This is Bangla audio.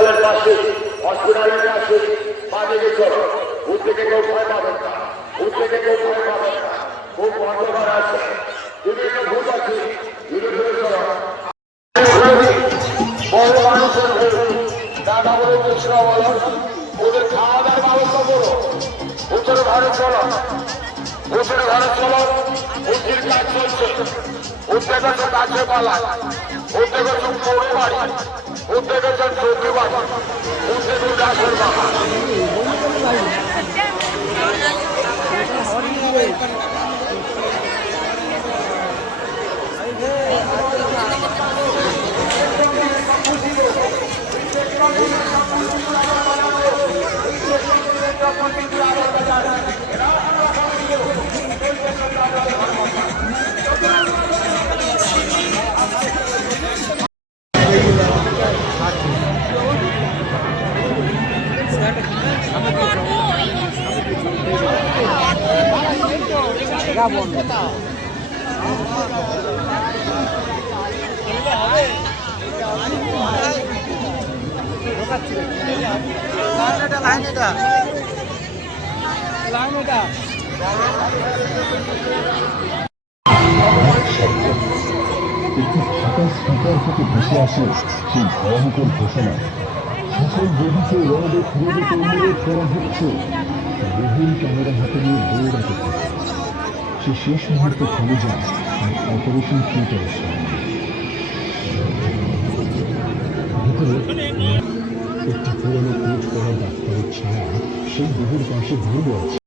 হসপিটালের পাশে হসপিটালের পাশে বাদিকে চলো ওর থেকে কেউ ভয় পাবেন না ওর থেকে কেউ ভয় পাবেন না। খুব অন্ধকার আছে। বিভিন্ন ভূত আছে বড় মানুষের দাদা বলে ভারত চলো। ভারত চলো কাজ চলছে। উত্তরে গেছে গাছে পালা উত্তরে গেছে একটি ঢাকা স্পিকার থেকে ভেসে আসে সেই ভয়ঙ্কর ঘোষণা। সকল গদিতে রডে ফিরে অনুরোধ করা হচ্ছে। বহুল ক্যামেরা হাতে নিয়ে দৌড়াতে। সে শেষ মুহূর্তে থেমে যায় আর অপারেশন থিয়েটারের সামনে একটি পুরনো কোচ করা ডাক্তারের ছায়া সেই দেহের পাশে ঘুরে আছে।